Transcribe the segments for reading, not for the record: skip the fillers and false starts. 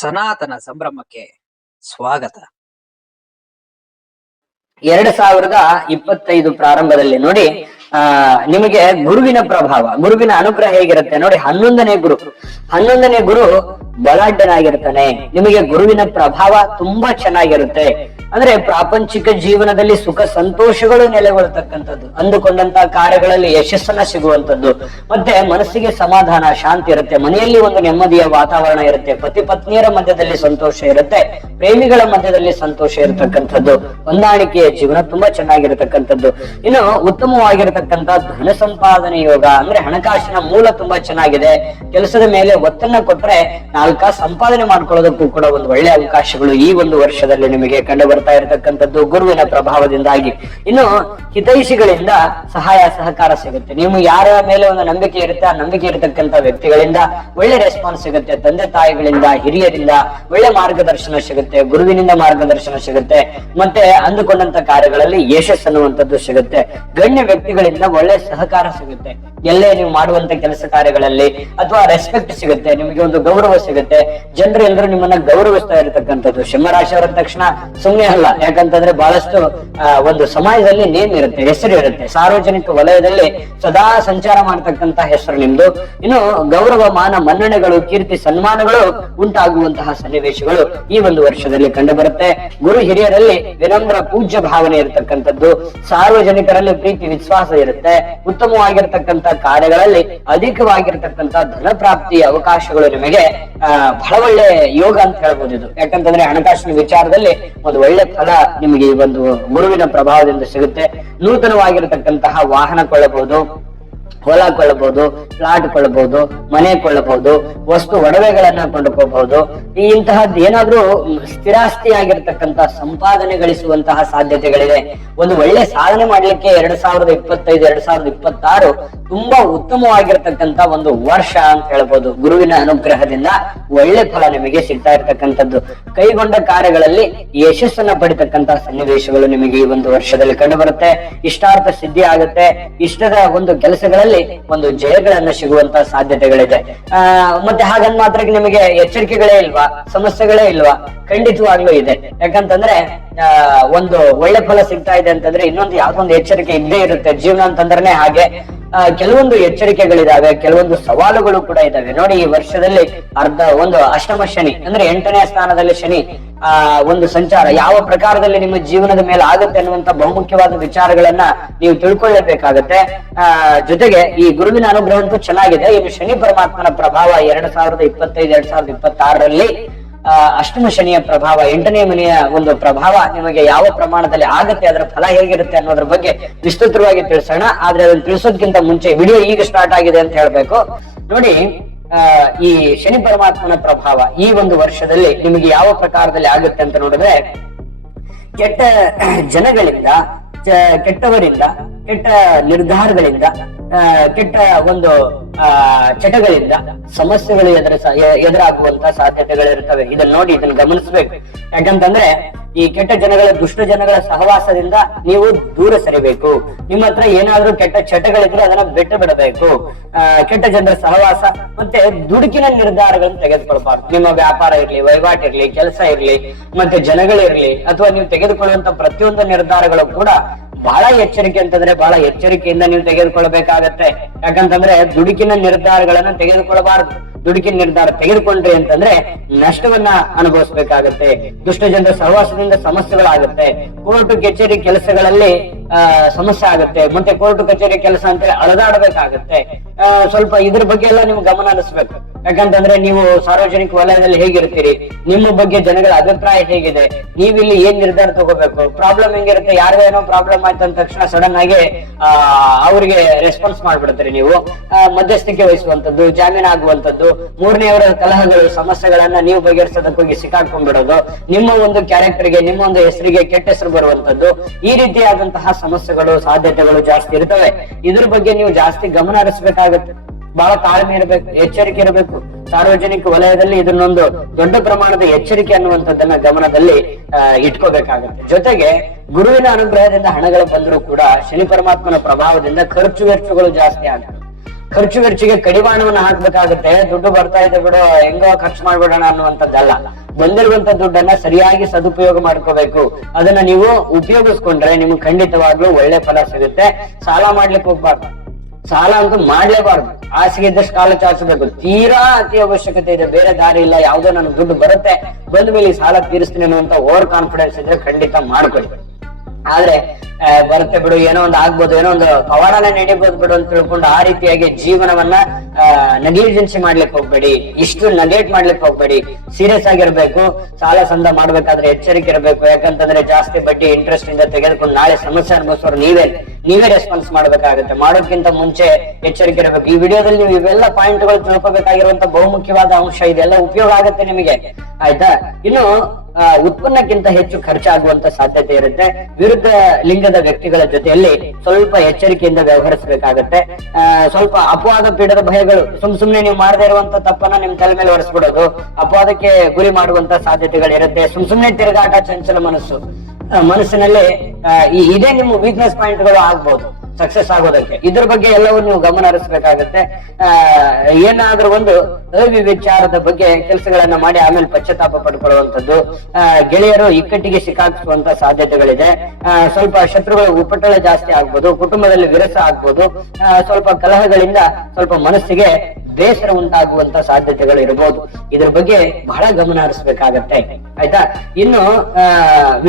ಸನಾತನ ಸಂಭ್ರಮಕ್ಕೆ ಸ್ವಾಗತ. 2025 ಪ್ರಾರಂಭದಲ್ಲಿ ನೋಡಿ ನಿಮಗೆ ಗುರುವಿನ ಪ್ರಭಾವ, ಗುರುವಿನ ಅನುಗ್ರಹ ಹೇಗಿರುತ್ತೆ ನೋಡಿ. 11ನೇ ಗುರು ಬಲಾಢ್ಯನಾಗಿರ್ತಾನೆ. ನಿಮಗೆ ಗುರುವಿನ ಪ್ರಭಾವ ತುಂಬಾ ಚೆನ್ನಾಗಿರುತ್ತೆ. ಅಂದ್ರೆ ಪ್ರಾಪಂಚಿಕ ಜೀವನದಲ್ಲಿ ಸುಖ ಸಂತೋಷಗಳು ನೆಲೆಗೊಳ್ಳತಕ್ಕಂಥದ್ದು, ಅಂದುಕೊಂಡಂತ ಕಾರ್ಯಗಳಲ್ಲಿ ಯಶಸ್ಸನ್ನ ಸಿಗುವಂತದ್ದು, ಮತ್ತೆ ಮನಸ್ಸಿಗೆ ಸಮಾಧಾನ ಶಾಂತಿ ಇರುತ್ತೆ. ಮನೆಯಲ್ಲಿ ಒಂದು ನೆಮ್ಮದಿಯ ವಾತಾವರಣ ಇರುತ್ತೆ. ಪತಿ ಪತ್ನಿಯರ ಮಧ್ಯದಲ್ಲಿ ಸಂತೋಷ ಇರುತ್ತೆ. ಪ್ರೇಮಿಗಳ ಮಧ್ಯದಲ್ಲಿ ಸಂತೋಷ ಇರತಕ್ಕಂಥದ್ದು, ಹೊಂದಾಣಿಕೆಯ ಜೀವನ ತುಂಬಾ ಚೆನ್ನಾಗಿರತಕ್ಕಂಥದ್ದು. ಇನ್ನು ಉತ್ತಮವಾಗಿರತಕ್ಕಂಥ ಧನ ಸಂಪಾದನೆ ಯೋಗ, ಅಂದ್ರೆ ಹಣಕಾಸಿನ ಮೂಲ ತುಂಬಾ ಚೆನ್ನಾಗಿದೆ. ಕೆಲಸದ ಮೇಲೆ ಒತ್ತನ್ನ ಕೊಟ್ರೆ ನಾಲ್ಕ ಸಂಪಾದನೆ ಮಾಡ್ಕೊಳ್ಳೋದಕ್ಕೂ ಕೂಡ ಒಂದು ಒಳ್ಳೆ ಅವಕಾಶಗಳು ಈ ಒಂದು ವರ್ಷದಲ್ಲಿ ನಿಮಗೆ ಕಂಡು ಬರ್ತಾ ಇರತಕ್ಕಂಥದ್ದು ಗುರುವಿನ ಪ್ರಭಾವದಿಂದಾಗಿ. ಇನ್ನು ಹಿತೈಷಿಗಳಿಂದ ಸಹಾಯ ಸಹಕಾರ ಸಿಗುತ್ತೆ. ನೀವು ಯಾರ ಮೇಲೆ ಒಂದು ನಂಬಿಕೆ ಇರುತ್ತೆ, ಆ ನಂಬಿಕೆ ಇರತಕ್ಕಂಥ ವ್ಯಕ್ತಿಗಳಿಂದ ಒಳ್ಳೆ ರೆಸ್ಪಾನ್ಸ್ ಸಿಗುತ್ತೆ. ತಂದೆ ತಾಯಿಗಳಿಂದ, ಹಿರಿಯರಿಂದ ಒಳ್ಳೆ ಮಾರ್ಗದರ್ಶನ ಸಿಗುತ್ತೆ. ಗುರುವಿನಿಂದ ಮಾರ್ಗದರ್ಶನ ಸಿಗುತ್ತೆ. ಮತ್ತೆ ಅಂದುಕೊಂಡಂತ ಕಾರ್ಯಗಳಲ್ಲಿ ಯಶಸ್ಸು ಅನ್ನುವಂಥದ್ದು ಸಿಗುತ್ತೆ. ಗಣ್ಯ ವ್ಯಕ್ತಿಗಳಿಂದ ಒಳ್ಳೆ ಸಹಕಾರ ಸಿಗುತ್ತೆ. ಎಲ್ಲೇ ನೀವು ಮಾಡುವಂತ ಕೆಲಸ ಕಾರ್ಯಗಳಲ್ಲಿ ಅಥವಾ ರೆಸ್ಪೆಕ್ಟ್ ಸಿಗುತ್ತೆ, ನಿಮಗೆ ಒಂದು ಗೌರವ ಸಿಗುತ್ತೆ. ಜನರು ಎಲ್ಲರೂ ನಿಮ್ಮನ್ನ ಗೌರವಿಸ್ತಾ ಇರತಕ್ಕಂಥದ್ದು. ಸಿಂಹರಾಶಿಯವರ ತಕ್ಷಣ ಸುಮ್ಮನೆ ಅಲ್ಲ, ಯಾಕಂತಂದ್ರೆ ಬಹಳಷ್ಟು ಒಂದು ಸಮಾಜದಲ್ಲಿ ನೇಮ್ ಇರುತ್ತೆ, ಹೆಸರು ಇರುತ್ತೆ. ಸಾರ್ವಜನಿಕ ವಲಯದಲ್ಲಿ ಸದಾ ಸಂಚಾರ ಮಾಡ್ತಕ್ಕಂತ ಹೆಸರು ನಿಮ್ದು. ಇನ್ನು ಗೌರವ, ಮಾನ, ಮನ್ನಣೆಗಳು, ಕೀರ್ತಿ, ಸನ್ಮಾನಗಳು ಉಂಟಾಗುವಂತಹ ಸನ್ನಿವೇಶಗಳು ಈ ಒಂದು ವರ್ಷದಲ್ಲಿ ಕಂಡು ಬರುತ್ತೆ. ಗುರು ಹಿರಿಯರಲ್ಲಿ ವಿನಮ್ರ ಪೂಜ್ಯ ಭಾವನೆ ಇರತಕ್ಕಂಥದ್ದು, ಸಾರ್ವಜನಿಕರಲ್ಲಿ ಪ್ರೀತಿ ವಿಶ್ವಾಸ ಇರುತ್ತೆ. ಉತ್ತಮವಾಗಿರ್ತಕ್ಕಂಥ ಕಾರ್ಯಗಳಲ್ಲಿ ಅಧಿಕವಾಗಿರ್ತಕ್ಕಂಥ ಧನ ಪ್ರಾಪ್ತಿಯ ಅವಕಾಶಗಳು ನಿಮಗೆ ಬಹಳ ಒಳ್ಳೆ ಯೋಗ ಅಂತ ಹೇಳ್ಬೋದು ಇದು. ಯಾಕಂತಂದ್ರೆ ಹಣಕಾಸಿನ ವಿಚಾರದಲ್ಲಿ ಒಂದು ಒಳ್ಳೆ ಫಲ ನಿಮಗೆ ಈ ಒಂದು ಗುರುವಿನ ಪ್ರಭಾವದಿಂದ ಸಿಗುತ್ತೆ. ನೂತನವಾಗಿರತಕ್ಕಂತಹ ವಾಹನ ಕೊಳ್ಳಬಹುದು, ಹೊಲ ಕೊಳ್ಳಬಹುದು, ಪ್ಲಾಟ್ ಕೊಳ್ಳಬಹುದು, ಮನೆ ಕೊಳ್ಳಬಹುದು, ವಸ್ತು ಒಡವೆಗಳನ್ನ ಕೊಂಡುಕೋಬಹುದು. ಇಂತಹದ್ದು ಏನಾದ್ರೂ ಸ್ಥಿರಾಸ್ತಿ ಆಗಿರ್ತಕ್ಕಂಥ ಸಂಪಾದನೆ ಗಳಿಸುವಂತಹ ಸಾಧ್ಯತೆಗಳಿದೆ. ಒಂದು ಒಳ್ಳೆ ಸಾಧನೆ ಮಾಡ್ಲಿಕ್ಕೆ 2025 2026 ತುಂಬಾ ಉತ್ತಮವಾಗಿರ್ತಕ್ಕಂಥ ಒಂದು ವರ್ಷ ಅಂತ ಹೇಳ್ಬೋದು. ಗುರುವಿನ ಅನುಗ್ರಹದಿಂದ ಒಳ್ಳೆ ಫಲ ನಿಮಗೆ ಸಿಗ್ತಾ ಇರ್ತಕ್ಕಂಥದ್ದು. ಕೈಗೊಂಡ ಕಾರ್ಯಗಳಲ್ಲಿ ಯಶಸ್ಸನ್ನ ಪಡಿತಕ್ಕಂತಹ ಸನ್ನಿವೇಶಗಳು ನಿಮಗೆ ಈ ಒಂದು ವರ್ಷದಲ್ಲಿ ಕಂಡು ಬರುತ್ತೆ. ಇಷ್ಟಾರ್ಥ ಸಿದ್ಧಿ ಆಗುತ್ತೆ. ಇಷ್ಟದ ಒಂದು ಕೆಲಸಗಳಲ್ಲಿ ಒಂದು ಜಯಗಳನ್ನ ಸಿಗುವಂತಹ ಸಾಧ್ಯತೆಗಳಿದೆ. ಮತ್ತೆ ಹಾಗಂದ್ ಮಾತ್ರ ನಿಮಗೆ ಎಚ್ಚರಿಕೆಗಳೇ ಇಲ್ವಾ, ಸಮಸ್ಯೆಗಳೇ ಇಲ್ವಾ? ಖಂಡಿತವಾಗ್ಲೂ ಇದೆ. ಯಾಕಂತಂದ್ರೆ ಒಂದು ಒಳ್ಳೆ ಫಲ ಸಿಗ್ತಾ ಇದೆ ಅಂತಂದ್ರೆ ಇನ್ನೊಂದು ಯಾವ್ದೊಂದು ಎಚ್ಚರಿಕೆ ಇದ್ದೇ ಇರುತ್ತೆ. ಜೀವನ ಅಂತಂದ್ರೆ ಹಾಗೆ ಕೆಲವೊಂದು ಎಚ್ಚರಿಕೆಗಳಿದಾವೆ, ಕೆಲವೊಂದು ಸವಾಲುಗಳು ಕೂಡ ಇದಾವೆ. ನೋಡಿ, ಈ ವರ್ಷದಲ್ಲಿ ಒಂದು ಅಷ್ಟಮ ಶನಿ ಅಂದ್ರೆ 8ನೇ ಸ್ಥಾನದಲ್ಲಿ ಶನಿ ಒಂದು ಸಂಚಾರ ಯಾವ ಪ್ರಕಾರದಲ್ಲಿ ನಿಮ್ಮ ಜೀವನದ ಮೇಲೆ ಆಗುತ್ತೆ ಅನ್ನುವಂತ ಬಹುಮುಖ್ಯವಾದ ವಿಚಾರಗಳನ್ನ ನೀವು ತಿಳ್ಕೊಳ್ಳೇಬೇಕಾಗತ್ತೆ. ಜೊತೆಗೆ ಈ ಗುರುವಿನ ಅನುಗ್ರಹ ಅಂತೂ ಚೆನ್ನಾಗಿದೆ. ಇನ್ನು ಶನಿ ಪರಮಾತ್ಮನ ಪ್ರಭಾವ 2025 2026 ಅಷ್ಟಮ ಶನಿಯ ಪ್ರಭಾವ, 8ನೇ ಮನೆಯ ಒಂದು ಪ್ರಭಾವ ನಿಮಗೆ ಯಾವ ಪ್ರಮಾಣದಲ್ಲಿ ಆಗತ್ತೆ, ಅದರ ಫಲ ಹೇಗಿರುತ್ತೆ ಅನ್ನೋದ್ರ ಬಗ್ಗೆ ವಿಸ್ತೃತವಾಗಿ ತಿಳಿಸೋಣ. ಆದ್ರೆ ಅದನ್ನ ತಿಳಿಸೋದಕ್ಕಿಂತ ಮುಂಚೆ ವಿಡಿಯೋ ಈಗ ಸ್ಟಾರ್ಟ್ ಆಗಿದೆ ಅಂತ ಹೇಳ್ಬೇಕು. ನೋಡಿ, ಈ ಶನಿ ಪರಮಾತ್ಮನ ಪ್ರಭಾವ ಈ ಒಂದು ವರ್ಷದಲ್ಲಿ ನಿಮಗೆ ಯಾವ ಪ್ರಕಾರದಲ್ಲಿ ಆಗುತ್ತೆ ಅಂತ ನೋಡಿದ್ರೆ, ಕೆಟ್ಟ ಜನಗಳಿಂದ, ಕೆಟ್ಟವರಿಂದ, ಕೆಟ್ಟ ನಿರ್ಧಾರಗಳಿಂದ, ಕೆಟ್ಟ ಒಂದು ಚಟಗಳಿಂದ ಸಮಸ್ಯೆಗಳು ಎದುರಾಗುವಂತ ಸಾಧ್ಯತೆಗಳಿರ್ತವೆ. ಇದನ್ನ ನೋಡಿ, ಇದನ್ನ ಗಮನಿಸ್ಬೇಕು. ಯಾಕಂತಂದ್ರೆ ಈ ಕೆಟ್ಟ ಜನಗಳ, ದುಷ್ಟ ಜನಗಳ ಸಹವಾಸದಿಂದ ನೀವು ದೂರ ಸರಿಬೇಕು. ನಿಮ್ಮ ಹತ್ರ ಏನಾದ್ರೂ ಕೆಟ್ಟ ಚಟಗಳಿದ್ರೆ ಅದನ್ನ ಬಿಟ್ಟು ಬಿಡಬೇಕು. ಕೆಟ್ಟ ಜನರ ಸಹವಾಸ ಮತ್ತೆ ದುಡುಕಿನ ನಿರ್ಧಾರಗಳನ್ನು ತೆಗೆದುಕೊಳ್ಬಾರ್ದು. ನಿಮ್ಮ ವ್ಯಾಪಾರ ಇರ್ಲಿ, ವಹಿವಾಟು ಇರ್ಲಿ, ಕೆಲಸ ಇರ್ಲಿ, ಮತ್ತೆ ಜನಗಳಿರ್ಲಿ, ಅಥವಾ ನೀವು ತೆಗೆದುಕೊಳ್ಳುವಂತ ಪ್ರತಿಯೊಂದು ನಿರ್ಧಾರಗಳು ಕೂಡ ಬಹಳ ಎಚ್ಚರಿಕೆ ಅಂತಂದ್ರೆ ಬಹಳ ಎಚ್ಚರಿಕೆಯಿಂದ ನೀವು ತೆಗೆದುಕೊಳ್ಬೇಕಾಗತ್ತೆ. ಯಾಕಂತಂದ್ರೆ ದುಡುಕಿನ ನಿರ್ಧಾರಗಳನ್ನ ತೆಗೆದುಕೊಳ್ಬಾರ್ದು. ದುಡುಕಿನ ನಿರ್ಧಾರ ತೆಗೆದುಕೊಂಡ್ರಿ ಅಂತಂದ್ರೆ ನಷ್ಟವನ್ನ ಅನುಭವಿಸ್ಬೇಕಾಗತ್ತೆ. ದುಷ್ಟ ಜನರ ಸಹವಾಸದಿಂದ ಸಮಸ್ಯೆಗಳಾಗುತ್ತೆ. ಕೋರ್ಟು ಕಚೇರಿ ಕೆಲಸಗಳಲ್ಲಿ ಸಮಸ್ಯೆ ಆಗುತ್ತೆ. ಮತ್ತೆ ಕೋರ್ಟು ಕಚೇರಿ ಕೆಲಸ ಅಂತ ಅಳದಾಡಬೇಕಾಗತ್ತೆ. ಸ್ವಲ್ಪ ಇದ್ರ ಬಗ್ಗೆ ಎಲ್ಲ ನೀವು ಗಮನ ಹರಿಸ್ಬೇಕು. ಯಾಕಂತಂದ್ರೆ ನೀವು ಸಾರ್ವಜನಿಕ ವಲಯದಲ್ಲಿ ಹೇಗಿರ್ತೀರಿ, ನಿಮ್ಮ ಬಗ್ಗೆ ಜನಗಳ ಅಭಿಪ್ರಾಯ ಹೇಗಿದೆ, ನೀವಿಲ್ಲಿ ಏನ್ ನಿರ್ಧಾರ ತಗೋಬೇಕು, ಪ್ರಾಬ್ಲಮ್ ಹೆಂಗಿರುತ್ತೆ, ಯಾರಿಗೇನೋ ಪ್ರಾಬ್ಲಮ್ ಆಯ್ತು ಅಂದ ತಕ್ಷಣ ಸಡನ್ ಆಗಿ ಅವ್ರಿಗೆ ರೆಸ್ಪಾನ್ಸ್ ಮಾಡ್ಬಿಡ್ತೀರಿ ನೀವು. ಮಧ್ಯಸ್ಥಿಕೆ ವಹಿಸುವಂತದ್ದು, ಜಾಮೀನು ಆಗುವಂತದ್ದು, ಮೂರನೆಯವರ ಕಲಹಗಳು, ಸಮಸ್ಯೆಗಳನ್ನ ನೀವು ಬಗೆಹರಿಸೋದಕ್ಕೆ ಹೋಗಿ ಸಿಕ್ಕಾಕೊಂಡ್ಬಿಡೋದು, ನಿಮ್ಮ ಒಂದು ಕ್ಯಾರೆಕ್ಟರ್ಗೆ, ನಿಮ್ಮ ಒಂದು ಹೆಸರಿಗೆ ಕೆಟ್ಟ ಹೆಸರು ಬರುವಂತದ್ದು, ಈ ರೀತಿಯಾದಂತಹ ಸಮಸ್ಯೆಗಳು, ಸಾಧ್ಯತೆಗಳು ಜಾಸ್ತಿ ಇರ್ತವೆ. ಇದ್ರ ಬಗ್ಗೆ ನೀವು ಜಾಸ್ತಿ ಗಮನ ಹರಿಸಬೇಕಾಗತ್ತೆ. ಬಹಳ ತಾಳ್ಮೆ ಇರಬೇಕು, ಎಚ್ಚರಿಕೆ ಇರಬೇಕು. ಸಾರ್ವಜನಿಕ ವಲಯದಲ್ಲಿ ಇದನ್ನೊಂದು ದೊಡ್ಡ ಪ್ರಮಾಣದ ಎಚ್ಚರಿಕೆ ಅನ್ನುವಂಥದ್ದನ್ನ ಗಮನದಲ್ಲಿ ಇಟ್ಕೋಬೇಕಾಗತ್ತೆ. ಜೊತೆಗೆ ಗುರುವಿನ ಅನುಗ್ರಹದಿಂದ ಹಣಗಳು ಬಂದರೂ ಕೂಡ ಶನಿ ಪರಮಾತ್ಮನ ಪ್ರಭಾವದಿಂದ ಖರ್ಚು ವೆಚ್ಚಗಳು ಜಾಸ್ತಿ ಆಗುತ್ತೆ. ಖರ್ಚಿಗೆ ಕಡಿವಾಣವನ್ನ ಹಾಕ್ಬೇಕಾಗುತ್ತೆ. ದುಡ್ಡು ಬರ್ತಾ ಇದೆ ಬಿಡು, ಹೆಂಗೋ ಖರ್ಚು ಮಾಡ್ಬಿಡೋಣ ಅನ್ನುವಂಥದ್ದಲ್ಲ. ಬಂದಿರುವಂತ ದುಡ್ಡನ್ನ ಸರಿಯಾಗಿ ಸದುಪಯೋಗ ಮಾಡ್ಕೋಬೇಕು. ಅದನ್ನ ನೀವು ಉಪಯೋಗಿಸ್ಕೊಂಡ್ರೆ ನಿಮ್ಗೆ ಖಂಡಿತವಾಗ್ಲೂ ಒಳ್ಳೆ ಫಲ ಸಿಗುತ್ತೆ. ಸಾಲ ಮಾಡ್ಲಿಕ್ಕೆ ಹೋಗ್ಬಾರ್ದು, ಸಾಲ ಅಂತೂ ಮಾಡ್ಲೇಬಾರ್ದು. ಹಾಸಿಗೆ ಇದ್ದಷ್ಟು ಕಾಲ ಚಾಚಬೇಕು. ತೀರಾ ಅತಿ ಅವಶ್ಯಕತೆ ಇದೆ, ಬೇರೆ ದಾರಿ ಇಲ್ಲ, ಯಾವ್ದೋ ನನಗೆ ದುಡ್ಡು ಬರುತ್ತೆ, ಬಂದ ಮೇಲೆ ಈ ಸಾಲ ತೀರಿಸ್ತೀನಿ ಅನ್ನುವಂತ ಓವರ್ ಕಾನ್ಫಿಡೆನ್ಸ್ ಇದ್ರೆ ಖಂಡಿತ ಮಾಡ್ಕೊಳ್ಳಿ. ಆದ್ರೆ ಬರುತ್ತೆ ಬಿಡು, ಏನೋ ಒಂದು ಆಗ್ಬೋದು, ಏನೋ ಒಂದು ಪವಾಡನ ನಡೀಬಹುದು ಬಿಡು ಅಂತ ತಿಳ್ಕೊಂಡು ಆ ರೀತಿಯಾಗಿ ಜೀವನವನ್ನ ನೆಗ್ಲಿಜೆನ್ಸಿ ಮಾಡ್ಲಿಕ್ಕೆ ಹೋಗ್ಬೇಡಿ, ಇಷ್ಟು ನೆಗ್ಲೆಕ್ಟ್ ಮಾಡ್ಲಿಕ್ಕೆ ಹೋಗ್ಬೇಡಿ. ಸೀರಿಯಸ್ ಆಗಿರ್ಬೇಕು. ಸಾಲ ಸಂದ ಮಾಡ್ಬೇಕಾದ್ರೆ ಎಚ್ಚರಿಕೆ ಇರಬೇಕು. ಯಾಕಂತಂದ್ರೆ ಜಾಸ್ತಿ ಬಡ್ಡಿ ಇಂಟ್ರೆಸ್ಟ್ ಇಂದ ತೆಗೆದುಕೊಂಡು ನಾಳೆ ಸಮಸ್ಯೆ ಅನುಭವಿಸೋರು ನೀವೇ ರೆಸ್ಪಾನ್ಸ್ ಮಾಡ್ಬೇಕಾಗುತ್ತೆ. ಮಾಡೋದ್ಕಿಂತ ಮುಂಚೆ ಎಚ್ಚರಿಕೆ ಇರಬೇಕು. ಈ ವಿಡಿಯೋದಲ್ಲಿ ನೀವು ಇವೆಲ್ಲ ಪಾಯಿಂಟ್ಗಳು ತಿಳ್ಕೊಬೇಕಾಗಿರುವಂತ ಬಹುಮುಖ್ಯವಾದ ಅಂಶ. ಇದೆಲ್ಲ ಉಪಯೋಗ ಆಗುತ್ತೆ ನಿಮಗೆ, ಆಯ್ತಾ? ಇನ್ನು ಉತ್ಪನ್ನಕ್ಕಿಂತ ಹೆಚ್ಚು ಖರ್ಚಾಗುವಂತ ಸಾಧ್ಯತೆ ಇರುತ್ತೆ. ವಿರುದ್ಧ ಲಿಂಗದ ವ್ಯಕ್ತಿಗಳ ಜೊತೆಯಲ್ಲಿ ಸ್ವಲ್ಪ ಎಚ್ಚರಿಕೆಯಿಂದ ವ್ಯವಹರಿಸಬೇಕಾಗತ್ತೆ. ಸ್ವಲ್ಪ ಅಪವಾದ ಪೀಡದ ಭಯಗಳು, ಸುಮ್ನೆ ನೀವು ಮಾಡದೇ ಇರುವಂತ ತಪ್ಪನ್ನ ನಿಮ್ ತಲೆ ಮೇಲೆ ಹೊರಿಸ್ಬಿಡೋದು, ಅಪವಾದಕ್ಕೆ ಗುರಿ ಮಾಡುವಂತ ಸಾಧ್ಯತೆಗಳಿರುತ್ತೆ. ಸುಮ್ನೆ ತಿರುಗಾಟ, ಚಂಚಲ ಮನಸ್ಸಿನಲ್ಲಿ ಇದೇ ನಿಮ್ಮ ವೀಕ್ನೆಸ್ ಪಾಯಿಂಟ್ಗಳು ಆಗ್ಬಹುದು ಸಕ್ಸಸ್ ಆಗೋದಕ್ಕೆ. ಇದ್ರ ಬಗ್ಗೆ ಎಲ್ಲವೂ ನೀವು ಗಮನ ಹರಿಸಬೇಕಾಗತ್ತೆ. ಏನಾದ್ರೂ ಒಂದು ಅವಿಚಾರದ ಬಗ್ಗೆ ಕೆಲಸಗಳನ್ನ ಮಾಡಿ ಆಮೇಲೆ ಪಶ್ಚಾತ್ತಾಪ ಪಡ್ಕೊಳ್ಳುವಂಥದ್ದು, ಗೆಳೆಯರು ಇಕ್ಕಟ್ಟಿಗೆ ಸಿಕ್ಕಾಕಿಸುವಂತ ಸಾಧ್ಯತೆಗಳಿದೆ. ಸ್ವಲ್ಪ ಶತ್ರುಗಳ ಉಪಟಳ ಜಾಸ್ತಿ ಆಗ್ಬೋದು, ಕುಟುಂಬದಲ್ಲಿ ವಿರಸ ಆಗ್ಬೋದು, ಸ್ವಲ್ಪ ಕಲಹಗಳಿಂದ ಸ್ವಲ್ಪ ಮನಸ್ಸಿಗೆ ಬೇಸರ ಉಂಟಾಗುವಂತ ಸಾಧ್ಯತೆಗಳು ಇರಬಹುದು. ಇದ್ರ ಬಗ್ಗೆ ಬಹಳ ಗಮನ ಹರಿಸಬೇಕಾಗತ್ತೆ, ಆಯ್ತಾ? ಇನ್ನು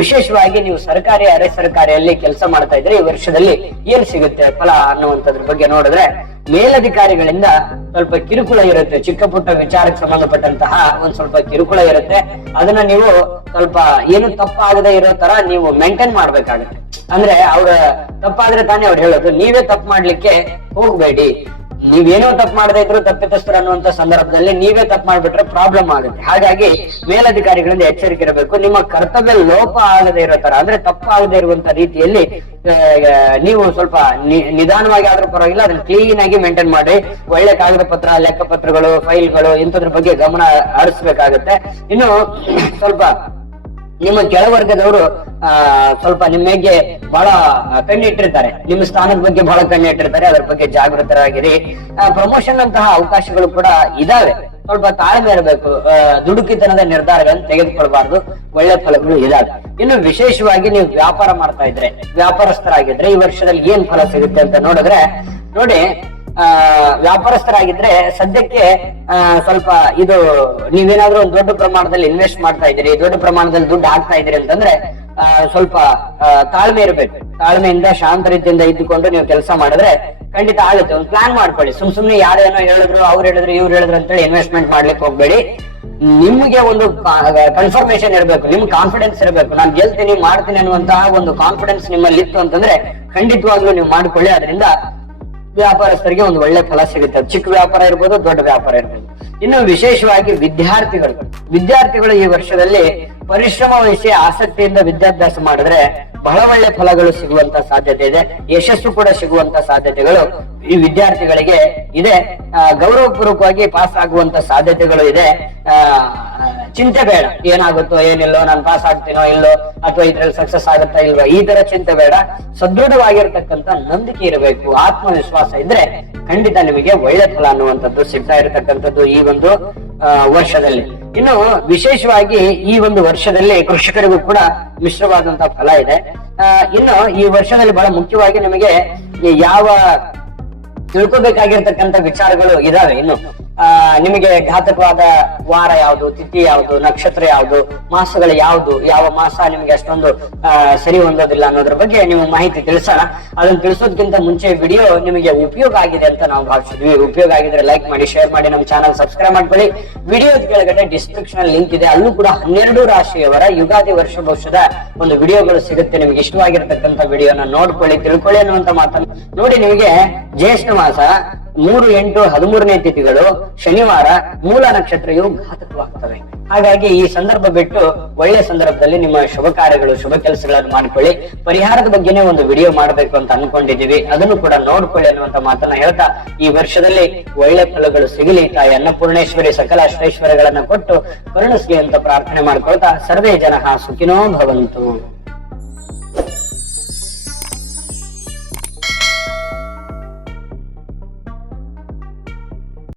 ವಿಶೇಷವಾಗಿ ನೀವು ಸರ್ಕಾರಿ ಅರೆ ಸರ್ಕಾರಿಯಲ್ಲಿ ಕೆಲಸ ಮಾಡ್ತಾ ಇದ್ರೆ ಈ ವರ್ಷದಲ್ಲಿ ಏನ್ ಸಿಗುತ್ತೆ ಫಲ ಅನ್ನುವಂಥದ್ರ ಬಗ್ಗೆ ನೋಡಿದ್ರೆ, ಮೇಲಧಿಕಾರಿಗಳಿಂದ ಸ್ವಲ್ಪ ಕಿರುಕುಳ ಇರುತ್ತೆ. ಚಿಕ್ಕ ಪುಟ್ಟ ವಿಚಾರಕ್ಕೆ ಸಂಬಂಧಪಟ್ಟಂತಹ ಒಂದ್ ಸ್ವಲ್ಪ ಕಿರುಕುಳ ಇರುತ್ತೆ. ಅದನ್ನ ನೀವು ಸ್ವಲ್ಪ ಏನು ತಪ್ಪಾಗದೆ ಇರೋ ತರ ನೀವು ಮೇಂಟೈನ್ ಮಾಡ್ಬೇಕಾಗುತ್ತೆ. ಅಂದ್ರೆ ಅವ್ರ ತಪ್ಪಾದ್ರೆ ತಾನೇ ಅವ್ರು ಹೇಳೋದು, ನೀವೇ ತಪ್ಪು ಮಾಡ್ಲಿಕ್ಕೆ ಹೋಗ್ಬೇಡಿ. ನೀವೇನೋ ತಪ್ಪು ಮಾಡದೇ ಇದ್ರು ತಪ್ಪಿತಸ್ಥರು ಅನ್ನುವಂತ ಸಂದರ್ಭದಲ್ಲಿ ನೀವೇ ತಪ್ಪು ಮಾಡ್ಬಿಟ್ರೆ ಪ್ರಾಬ್ಲಮ್ ಆಗುತ್ತೆ. ಹಾಗಾಗಿ ಮೇಲಧಿಕಾರಿಗಳಿಂದ ಎಚ್ಚರಿಕೆ ಇರಬೇಕು. ನಿಮ್ಮ ಕರ್ತವ್ಯ ಲೋಪ ಆಗದೆ ಇರೋ ತರ, ಅಂದ್ರೆ ತಪ್ಪಾಗದೆ ಇರುವಂತ ರೀತಿಯಲ್ಲಿ ನೀವು ಸ್ವಲ್ಪ ನಿಧಾನವಾಗಿ ಆದ್ರೂ ಪರವಾಗಿಲ್ಲ, ಅದನ್ನ ಕ್ಲೀನ್ ಆಗಿ ಮೇಂಟೈನ್ ಮಾಡಿ. ಒಳ್ಳೆ ಕಾಗದ ಪತ್ರ, ಲೆಕ್ಕಪತ್ರಗಳು, ಫೈಲ್ಗಳು ಇಂಥದ್ರ ಬಗ್ಗೆ ಗಮನ ಹರಿಸಬೇಕಾಗತ್ತೆ. ಇನ್ನು ಸ್ವಲ್ಪ ನಿಮ್ಮ ಕೆಳವರ್ಗದವರು ಸ್ವಲ್ಪ ನಿಮಗೆ ಬಹಳ ಕಣ್ಣಿಟ್ಟಿರ್ತಾರೆ, ನಿಮ್ಮ ಸ್ಥಾನದ ಬಗ್ಗೆ ಬಹಳ ಕಣ್ಣಿಟ್ಟಿರ್ತಾರೆ. ಅದ್ರ ಬಗ್ಗೆ ಜಾಗೃತರಾಗಿರಿ. ಪ್ರಮೋಷನ್ ಅಂತಹ ಅವಕಾಶಗಳು ಕೂಡ ಇದಾವೆ. ಸ್ವಲ್ಪ ತಾಳ್ಮೆ ಇರಬೇಕು. ದುಡುಕಿತನದ ನಿರ್ಧಾರಗಳನ್ನು ತೆಗೆದುಕೊಳ್ಬಾರ್ದು. ಒಳ್ಳೆ ಫಲಗಳು ಇದಾವೆ. ಇನ್ನು ವಿಶೇಷವಾಗಿ ನೀವು ವ್ಯಾಪಾರ ಮಾಡ್ತಾ ಇದ್ರೆ, ವ್ಯಾಪಾರಸ್ಥರಾಗಿದ್ರೆ ಈ ವರ್ಷದಲ್ಲಿ ಏನ್ ಫಲ ಸಿಗುತ್ತೆ ಅಂತ ನೋಡಿದ್ರೆ, ನೋಡಿ ವ್ಯಾಪಾರಸ್ಥರಾಗಿದ್ರೆ ಸದ್ಯಕ್ಕೆ ಸ್ವಲ್ಪ ಇದು ನೀವೇನಾದ್ರೂ ಒಂದು ದೊಡ್ಡ ಪ್ರಮಾಣದಲ್ಲಿ ಇನ್ವೆಸ್ಟ್ ಮಾಡ್ತಾ ಇದ್ದೀರಿ, ದೊಡ್ಡ ಪ್ರಮಾಣದಲ್ಲಿ ದುಡ್ಡು ಹಾಕ್ತಾ ಇದ್ದೀರಿ ಅಂತಂದ್ರೆ ಸ್ವಲ್ಪ ತಾಳ್ಮೆ ಇರಬೇಕು. ತಾಳ್ಮೆಯಿಂದ ಶಾಂತ ರೀತಿಯಿಂದ ಇದ್ದುಕೊಂಡು ನೀವು ಕೆಲಸ ಮಾಡಿದ್ರೆ ಖಂಡಿತ ಆಗುತ್ತೆ. ಒಂದು ಪ್ಲಾನ್ ಮಾಡ್ಕೊಳ್ಳಿ. ಸುಮ್ನೆ ಯಾರೇನೋ ಹೇಳಿದ್ರು, ಅವ್ರು ಹೇಳಿದ್ರು, ಇವ್ರು ಹೇಳಿದ್ರು ಅಂತೇಳಿ ಇನ್ವೆಸ್ಟ್ಮೆಂಟ್ ಮಾಡ್ಲಿಕ್ಕೆ ಹೋಗ್ಬೇಡಿ. ನಿಮ್ಗೆ ಒಂದು ಕನ್ಫರ್ಮೇಶನ್ ಇರಬೇಕು, ನಿಮ್ಗೆ ಕಾನ್ಫಿಡೆನ್ಸ್ ಇರಬೇಕು. ನಾನು ಗೆಲ್ತೀನಿ, ಮಾಡ್ತೀನಿ ಅನ್ನುವಂತಹ ಒಂದು ಕಾನ್ಫಿಡೆನ್ಸ್ ನಿಮ್ಮಲ್ಲಿ ಇತ್ತು ಅಂತಂದ್ರೆ ಖಂಡಿತವಾಗ್ಲೂ ನೀವು ಮಾಡ್ಕೊಳ್ಳಿ. ಅದರಿಂದ ವ್ಯಾಪಾರಸ್ಥರಿಗೆ ಒಂದು ಒಳ್ಳೆ ಫಲ ಸಿಗುತ್ತೆ. ಚಿಕ್ಕ ವ್ಯಾಪಾರ ಇರ್ಬೋದು, ದೊಡ್ಡ ವ್ಯಾಪಾರ ಇರ್ಬೋದು. ಇನ್ನು ವಿಶೇಷವಾಗಿ ವಿದ್ಯಾರ್ಥಿಗಳು ಈ ವರ್ಷದಲ್ಲಿ ಪರಿಶ್ರಮ ವಹಿಸಿ ಆಸಕ್ತಿಯಿಂದ ವಿದ್ಯಾಭ್ಯಾಸ ಮಾಡಿದ್ರೆ ಬಹಳ ಒಳ್ಳೆ ಫಲಗಳು ಸಿಗುವಂತ ಸಾಧ್ಯತೆ ಇದೆ. ಯಶಸ್ಸು ಕೂಡ ಸಿಗುವಂತ ಸಾಧ್ಯತೆಗಳು ಈ ವಿದ್ಯಾರ್ಥಿಗಳಿಗೆ ಇದೆ. ಗೌರವಪೂರ್ವಕವಾಗಿ ಪಾಸ್ ಆಗುವಂತ ಸಾಧ್ಯತೆಗಳು ಇದೆ. ಚಿಂತೆ ಬೇಡ, ಏನಾಗುತ್ತೋ ಏನಿಲ್ಲೋ, ನಾನು ಪಾಸ್ ಆಗ್ತೀನೋ ಇಲ್ಲೋ, ಅಥವಾ ಇದ್ರಲ್ಲಿ ಸಕ್ಸಸ್ ಆಗುತ್ತಾ ಇಲ್ವೋ, ಈ ತರ ಚಿಂತೆ ಬೇಡ. ಸದೃಢವಾಗಿರ್ತಕ್ಕಂಥ ನಂಬಿಕೆ ಇರಬೇಕು, ಆತ್ಮವಿಶ್ವಾಸ ಇದ್ರೆ ಖಂಡಿತ ನಿಮಗೆ ಒಳ್ಳೆ ಫಲ ಅನ್ನುವಂಥದ್ದು ಸಿಗ್ತಾ ಇರತಕ್ಕಂಥದ್ದು ಈ ಒಂದು ವರ್ಷದಲ್ಲಿ. ಇನ್ನು ವಿಶೇಷವಾಗಿ ಈ ಒಂದು ವರ್ಷದಲ್ಲಿ ಕೃಷಿಕರಿಗೂ ಕೂಡ ಮಿಶ್ರವಾದಂತಹ ಫಲ ಇದೆ. ಇನ್ನು ಈ ವರ್ಷದಲ್ಲಿ ಬಹಳ ಮುಖ್ಯವಾಗಿ ನಿಮಗೆ ಯಾವ ತಿಳ್ಕೊಬೇಕಾಗಿರ್ತಕ್ಕಂಥ ವಿಚಾರಗಳು ಇದಾವೆ. ಇನ್ನು ನಿಮಗೆ ಘಾತಕವಾದ ವಾರ ಯಾವುದು, ತಿಥಿ ಯಾವುದು, ನಕ್ಷತ್ರ ಯಾವುದು, ಮಾಸಗಳು ಯಾವುದು, ಯಾವ ಮಾಸ ನಿಮ್ಗೆ ಅಷ್ಟೊಂದು ಸರಿ ಹೊಂದೋದಿಲ್ಲ ಅನ್ನೋದ್ರ ಬಗ್ಗೆ ನೀವು ಮಾಹಿತಿ ತಿಳಿಸೋಣ. ಅದನ್ನ ತಿಳಿಸೋದಕ್ಕಿಂತ ಮುಂಚೆ ವಿಡಿಯೋ ನಿಮಗೆ ಉಪಯೋಗ ಆಗಿದೆ ಅಂತ ನಾವು ಭಾವಿಸಿದ್ವಿ. ಉಪಯೋಗ ಆಗಿದ್ರೆ ಲೈಕ್ ಮಾಡಿ, ಶೇರ್ ಮಾಡಿ, ನಮ್ಮ ಚಾನಲ್ ಸಬ್ಸ್ಕ್ರೈಬ್ ಮಾಡ್ಕೊಳ್ಳಿ. ವಿಡಿಯೋದ ಕೆಳಗಡೆ ಡಿಸ್ಕ್ರಿಪ್ಷನ್ ಲಿಂಕ್ ಇದೆ, ಅಲ್ಲೂ ಕೂಡ 12 ರಾಶಿಯವರ ಯುಗಾದಿ ವರ್ಷ ಭವಿಷ್ಯದ ಒಂದು ವಿಡಿಯೋಗಳು ಸಿಗುತ್ತೆ. ನಿಮ್ಗೆ ಇಷ್ಟವಾಗಿರ್ತಕ್ಕಂಥ ವಿಡಿಯೋನ ನೋಡ್ಕೊಳ್ಳಿ, ತಿಳ್ಕೊಳ್ಳಿ ಅನ್ನುವಂತ ಮಾತನ್ನು ನೋಡಿ. ನಿಮಗೆ ಜ್ಯೇಷ್ಠ ಮಾಸ 3, 8, 13ನೇ ತಿಥಿಗಳು ಶನಿವಾರ, ಮೂಲ ನಕ್ಷತ್ರ ಇವು ಘಾತಕವಾಗ್ತವೆ. ಹಾಗಾಗಿ ಈ ಸಂದರ್ಭ ಬಿಟ್ಟು ಒಳ್ಳೆ ಸಂದರ್ಭದಲ್ಲಿ ನಿಮ್ಮ ಶುಭ ಕಾರ್ಯಗಳು, ಶುಭ ಕೆಲಸಗಳನ್ನು ಮಾಡ್ಕೊಳ್ಳಿ. ಪರಿಹಾರದ ಬಗ್ಗೆನೇ ಒಂದು ವಿಡಿಯೋ ಮಾಡ್ಬೇಕು ಅಂತ ಅನ್ಕೊಂಡಿದೀವಿ, ಅದನ್ನು ಕೂಡ ನೋಡ್ಕೊಳ್ಳಿ ಅನ್ನುವಂತ ಮಾತನ್ನ ಹೇಳ್ತಾ, ಈ ವರ್ಷದಲ್ಲಿ ಒಳ್ಳೆ ಫಲಗಳು ಸಿಗಲಿ. ತಾಯಿ ಅನ್ನಪೂರ್ಣೇಶ್ವರಿ ಸಕಲ ಅಷ್ಟೈಶ್ವರ್ಯಗಳನ್ನ ಕೊಟ್ಟು ಕರುಣಿಸ್ಲಿ ಅಂತ ಪ್ರಾರ್ಥನೆ ಮಾಡ್ಕೊಳ್ತಾ, ಸರ್ವೇ ಜನಃ ಸುಖಿನೋ ಭವಂತು.